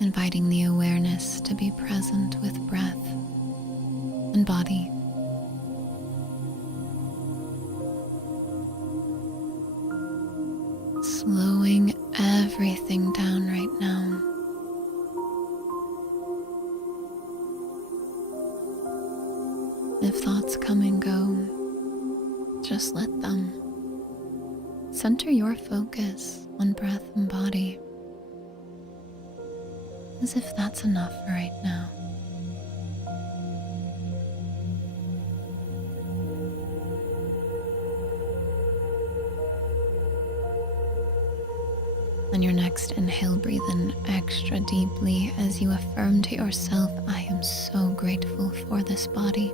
inviting the awareness to be present with breath and body. Slowing everything down right now. If thoughts come and go, just let them. Center your focus on breath and body, as if that's enough for right now. On your next inhale, breathe in extra deeply as you affirm to yourself, I am so grateful for this body.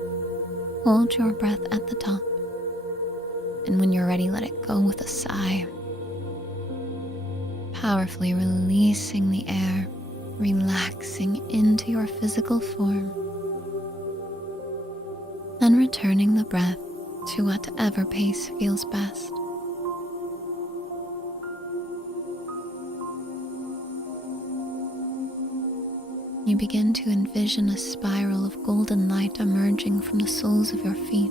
Hold your breath at the top, and when you're ready, let it go with a sigh. Powerfully releasing the air, relaxing into your physical form, and returning the breath to whatever pace feels best. You begin to envision a spiral of golden light emerging from the soles of your feet.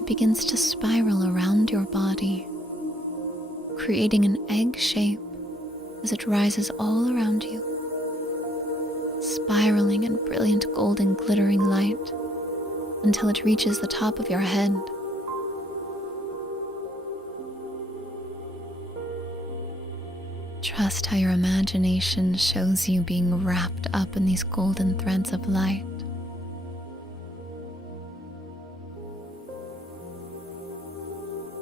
It begins to spiral around your body, creating an egg shape as it rises all around you, spiraling in brilliant golden glittering light until it reaches the top of your head. Trust how your imagination shows you being wrapped up in these golden threads of light.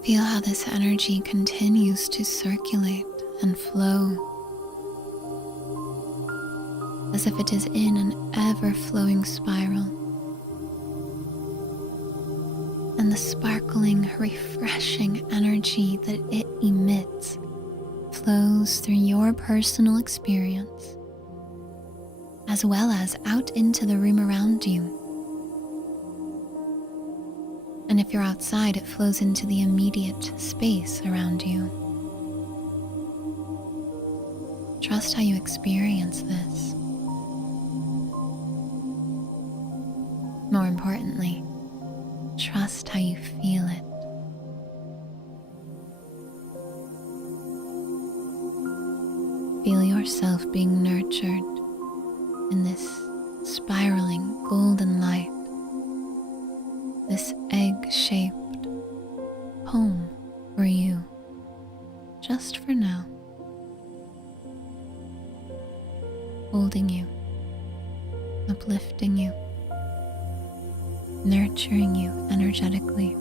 Feel how this energy continues to circulate and flow, as if it is in an ever-flowing spiral. And the sparkling, refreshing energy that it emits flows through your personal experience, as well as out into the room around you. And if you're outside, it flows into the immediate space around you. Trust how you experience this. More importantly, trust how you feel it. Feel yourself being nurtured in this spiraling golden light, this egg-shaped home for you, just for now, holding you, uplifting you, nurturing you energetically.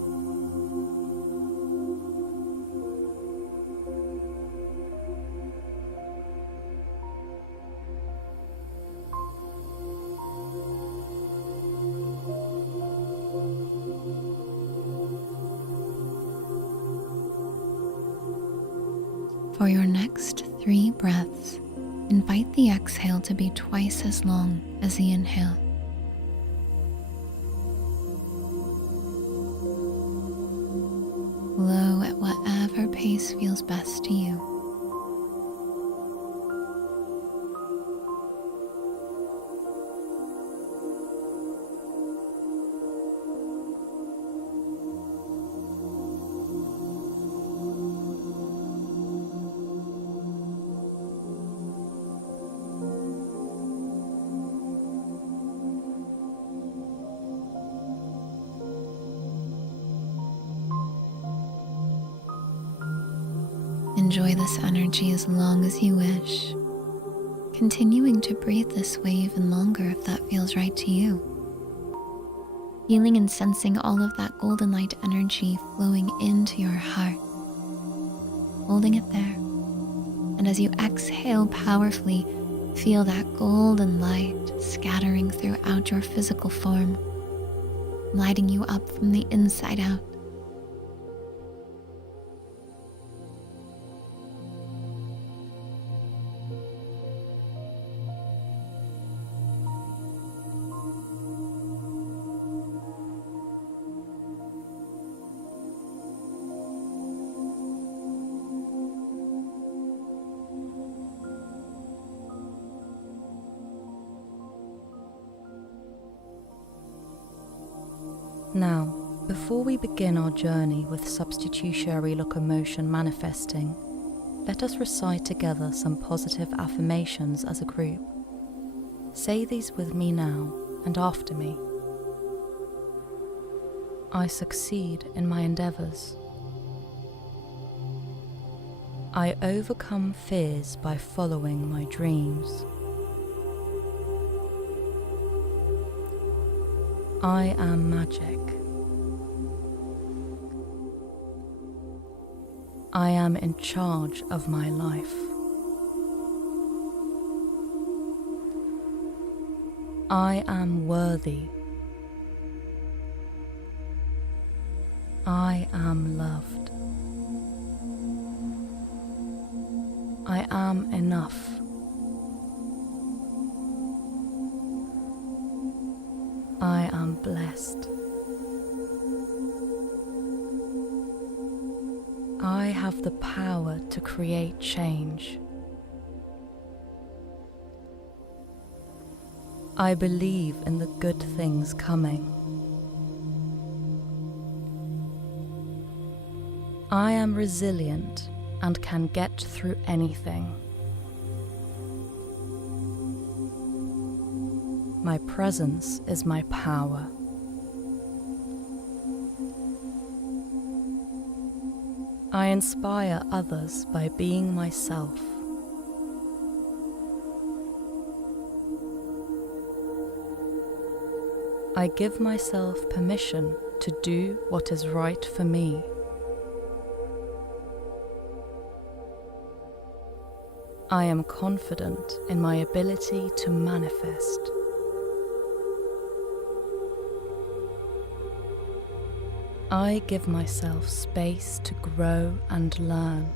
For your next 3 breaths, invite the exhale to be twice as long as the inhale. Flow at whatever pace feels best to you. Enjoy this energy as long as you wish, continuing to breathe this way even longer if that feels right to you. Feeling and sensing all of that golden light energy flowing into your heart, holding it there. And as you exhale powerfully, feel that golden light scattering throughout your physical form, lighting you up from the inside out. Now, before we begin our journey with substitutiary locomotion manifesting, let us recite together some positive affirmations as a group. Say these with me now and after me. I succeed in my endeavors. I overcome fears by following my dreams. I am magic. I am in charge of my life. I am worthy. I am loved. I am enough. I am blessed. I have the power to create change. I believe in the good things coming. I am resilient and can get through anything. My presence is my power. I inspire others by being myself. I give myself permission to do what is right for me. I am confident in my ability to manifest. I give myself space to grow and learn.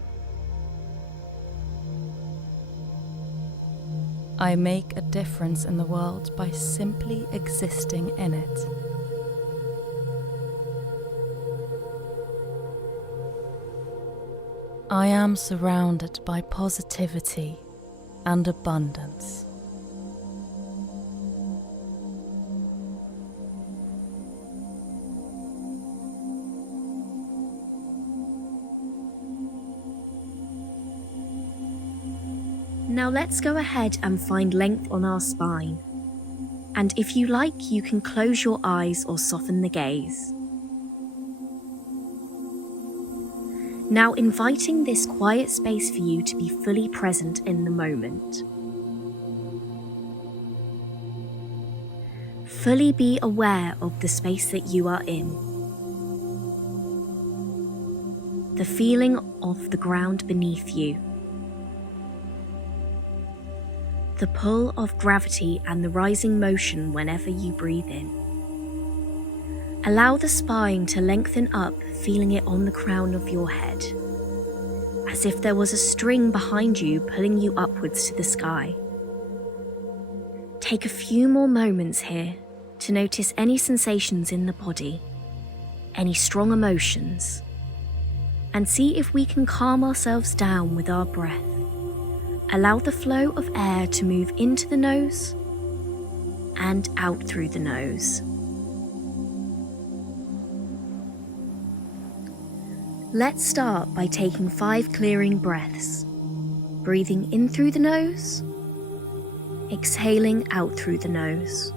I make a difference in the world by simply existing in it. I am surrounded by positivity and abundance. Now let's go ahead and find length on our spine. And if you like, you can close your eyes or soften the gaze. Now inviting this quiet space for you to be fully present in the moment. Fully be aware of the space that you are in. The feeling of the ground beneath you. The pull of gravity and the rising motion whenever you breathe in. Allow the spine to lengthen up, feeling it on the crown of your head, as if there was a string behind you pulling you upwards to the sky. Take a few more moments here to notice any sensations in the body, any strong emotions, and see if we can calm ourselves down with our breath. Allow the flow of air to move into the nose and out through the nose. Let's start by taking 5 clearing breaths, breathing in through the nose, exhaling out through the nose.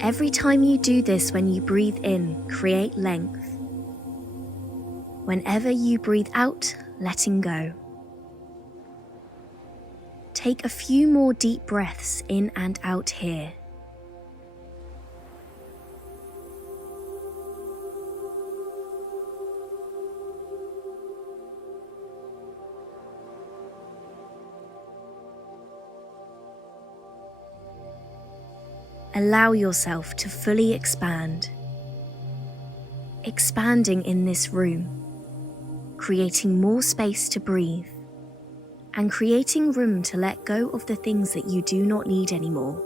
Every time you do this, when you breathe in, create length. Whenever you breathe out, letting go. Take a few more deep breaths in and out here. Allow yourself to fully expand. Expanding in this room, creating more space to breathe and creating room to let go of the things that you do not need anymore.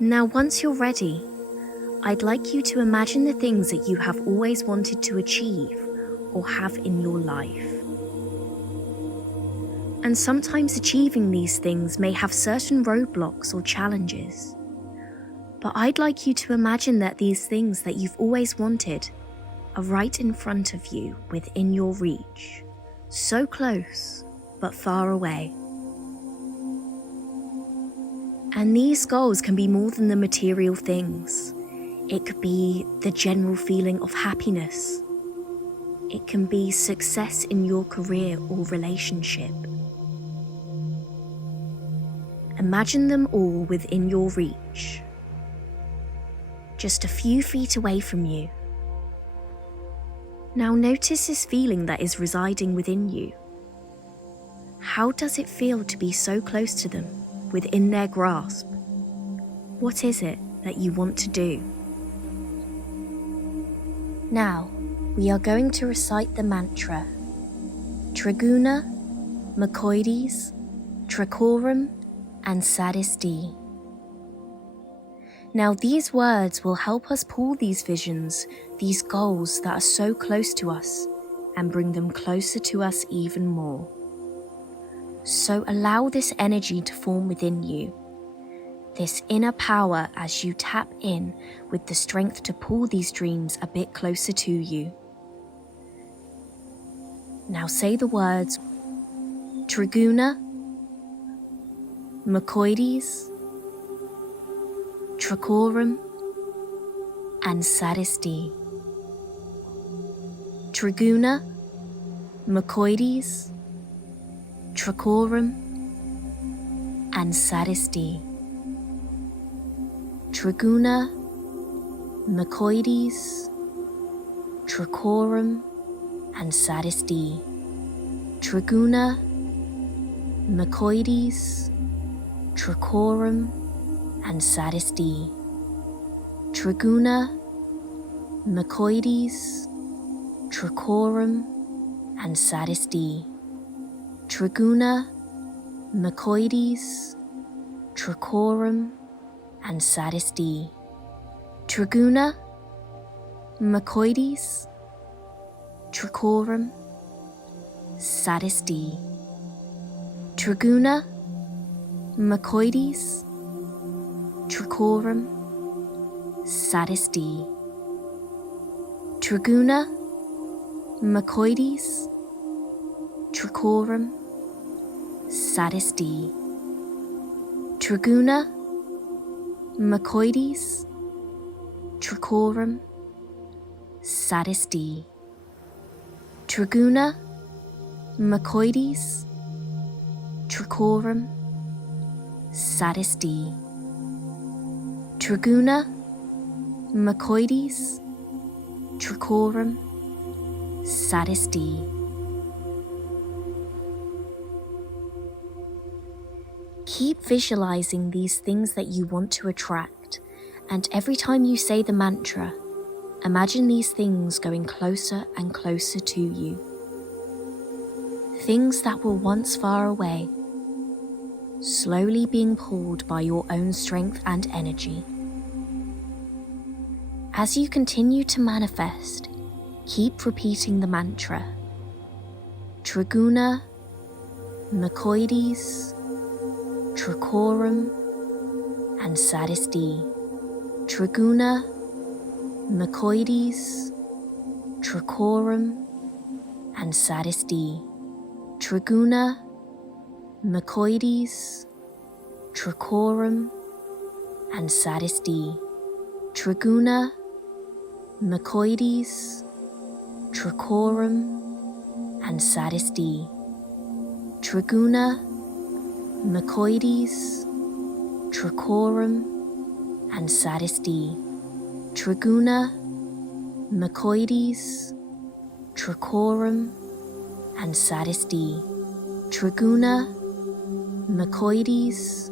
Now, once you're ready, I'd like you to imagine the things that you have always wanted to achieve or have in your life. And sometimes achieving these things may have certain roadblocks or challenges. But I'd like you to imagine that these things that you've always wanted are right in front of you, within your reach, so close but far away. And these goals can be more than the material things. It could be the general feeling of happiness. It can be success in your career or relationship. Imagine them all within your reach, just a few feet away from you. Now notice this feeling that is residing within you. How does it feel to be so close to them, within their grasp? What is it that you want to do? Now, we are going to recite the mantra, Triguna, Mycoides, Tricorum, and Sadistii. Now these words will help us pull these visions, these goals that are so close to us, and bring them closer to us even more. So allow this energy to form within you, this inner power as you tap in with the strength to pull these dreams a bit closer to you. Now say the words Triguna, Mycoides, Tricorum, and Sadistii. Triguna, Mycoides, Tricorum, and Sadistii. Triguna, Mycoides, Tricorum, and Sadistii. Triguna, Mycoides, Tricorum, and Sadistii. Triguna, Mycoides, Tricorum, and Sadistii. Triguna, Mycoides, Tricorum, and Sadistii. Triguna, Mycoides, Tricorum, Sadistii. Triguna, Mycoides, Tricorum, Sadistii. Triguna, Mycoides, Tricorum, Sadistii. Triguna, Mycoides, Tricorum, Sadistii. Triguna, Mycoides, Tricorum, Sadistii. Triguna, Mycoides, Tricorum, Sadistii. Keep visualizing these things that you want to attract, and every time you say the mantra, imagine these things going closer and closer to you. Things that were once far away, slowly being pulled by your own strength and energy. As you continue to manifest, keep repeating the mantra, Triguna, Mycoides, Tricorum, and Sadistii. Triguna, Mycoides, Tricorum, and Sadistii. Triguna, Mycoides, Tricorum, and Sadistii. Triguna, Mycoides, Tricorum, and Sadistii. Triguna, Mycoides, Tricorum, and Sadistii. Triguna, Mycoides, Tricorum, and Sadistii. Triguna, Mycoides,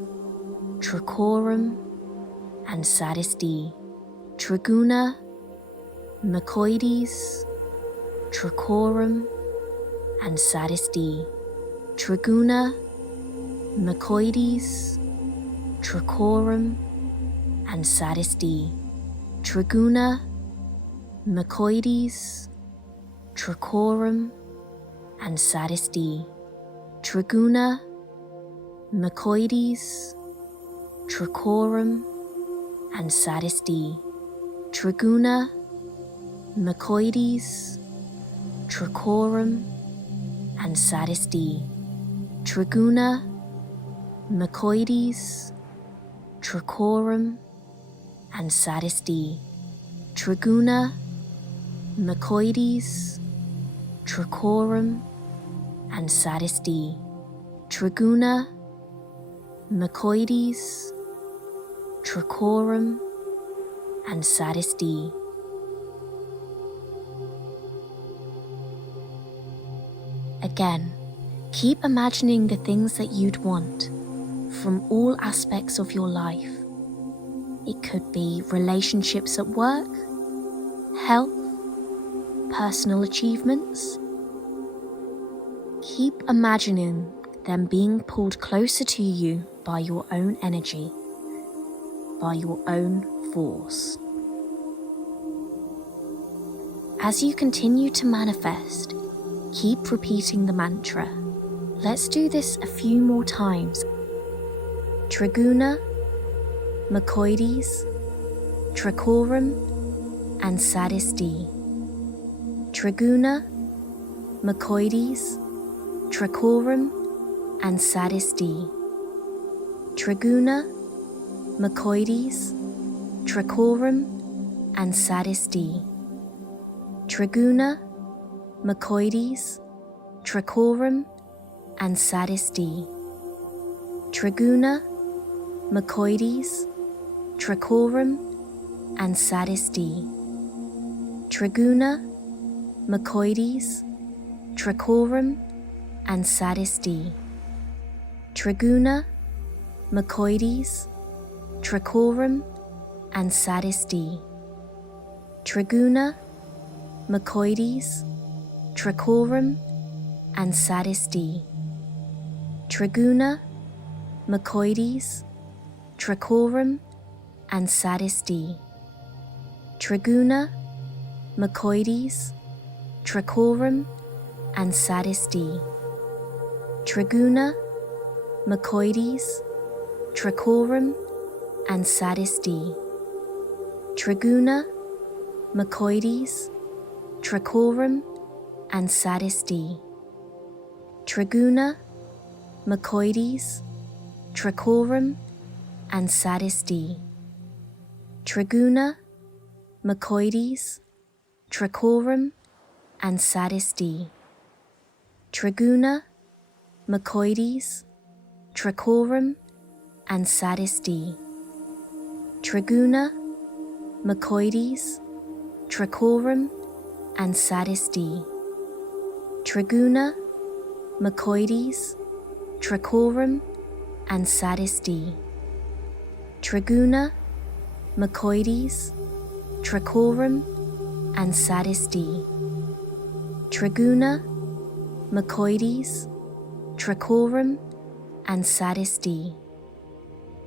Tricorum, and Sadistii. triguna, mycoides, trichorum, and sadisty. Triguna, mycoides, trichorum, and sadisty. Triguna, mycoides, trichorum, and sadisty. Triguna, mycoides, trichorum, and sadisty. Triguna, mycoides, trichorum, and sadisty. Triguna, mycoides, trichorum, and sadisty. Triguna, mycoides, trichorum, and sadisty. Triguna, mycoides, trichorum, and sadisty. Again, keep imagining the things that you'd want from all aspects of your life. It could be relationships at work, health, personal achievements. Keep imagining them being pulled closer to you by your own energy, by your own force. As you continue to manifest, keep repeating the mantra. Let's do this a few more times. Triguna, mycoides, trichorum, and sadisty. Triguna, mycoides, trichorum, and sadisty. Triguna, mycoides, trichorum, and sadisty. Triguna, mycoides, trichorum, and sadisty. Triguna, mycoides, trichorum, and sadisty. Triguna, mycoides, trichorum, and sadisty. Triguna, mycoides, trichorum, and sadisty. Triguna, mycoides, trichorum, and sadisty. Triguna, mycoides, trichorum, and sadisty. Triguna, mycoides, trichorum, and sadisty. Triguna, mycoides, trichorum, and sadisty. Triguna, mycoides, trichorum, and sadisty. Triguna, mycoides, trichorum, and sadisty. Triguna, mycoides, trichorum, and sadisty. Triguna, mycoides, trichorum, and sadisty. Triguna, mycoides, trichorum, and sadisty. Triguna, mycoides, trichorum, and sadisty. Triguna, mycoides, trichorum, and sadisty. Triguna, mycoides, trichorum, and sadisty.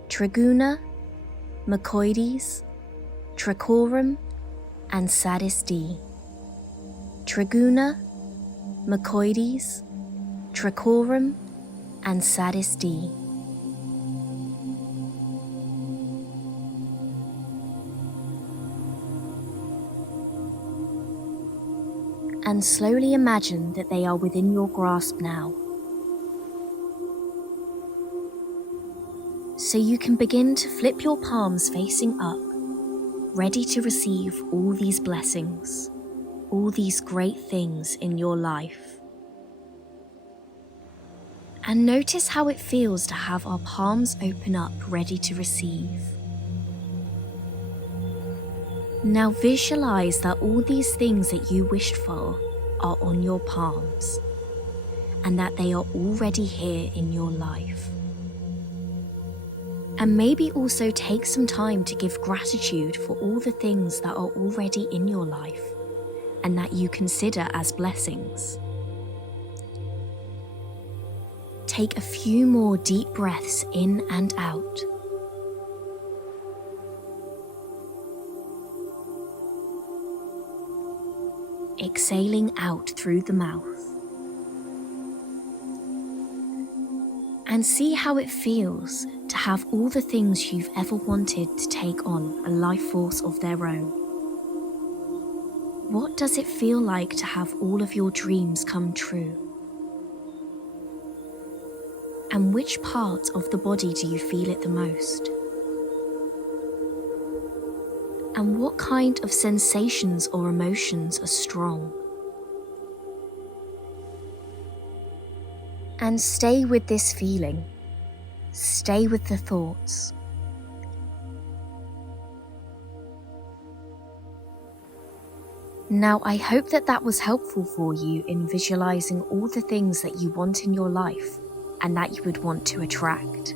Triguna, mycoides, trichorum, and sadisty. Triguna, mycoides, trichorum, and sadisty. And slowly imagine that they are within your grasp now. So you can begin to flip your palms facing up, ready to receive all these blessings, all these great things in your life. And notice how it feels to have our palms open up, ready to receive. Now visualize that all these things that you wished for are on your palms, and that they are already here in your life. And maybe also take some time to give gratitude for all the things that are already in your life and that you consider as blessings. Take a few more deep breaths in and out. Exhaling out through the mouth. And see how it feels to have all the things you've ever wanted to take on a life force of their own. What does it feel like to have all of your dreams come true? And which part of the body do you feel it the most? And what kind of sensations or emotions are strong? And stay with this feeling. Stay with the thoughts. Now, I hope that was helpful for you in visualizing all the things that you want in your life and that you would want to attract.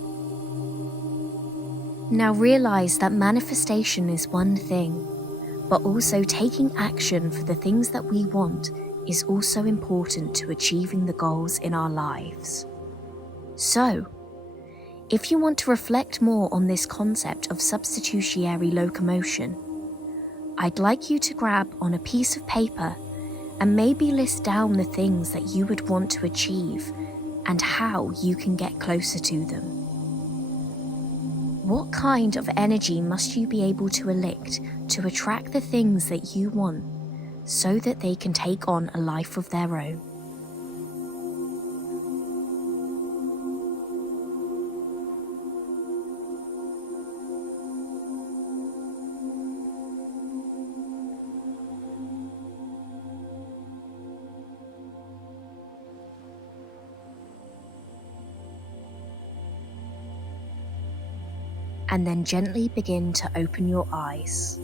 Now realize that manifestation is one thing, but also taking action for the things that we want is also important to achieving the goals in our lives. So, if you want to reflect more on this concept of substitutiary locomotion, I'd like you to grab on a piece of paper and maybe list down the things that you would want to achieve and how you can get closer to them. What kind of energy must you be able to elect to attract the things that you want so that they can take on a life of their own? And then gently begin to open your eyes.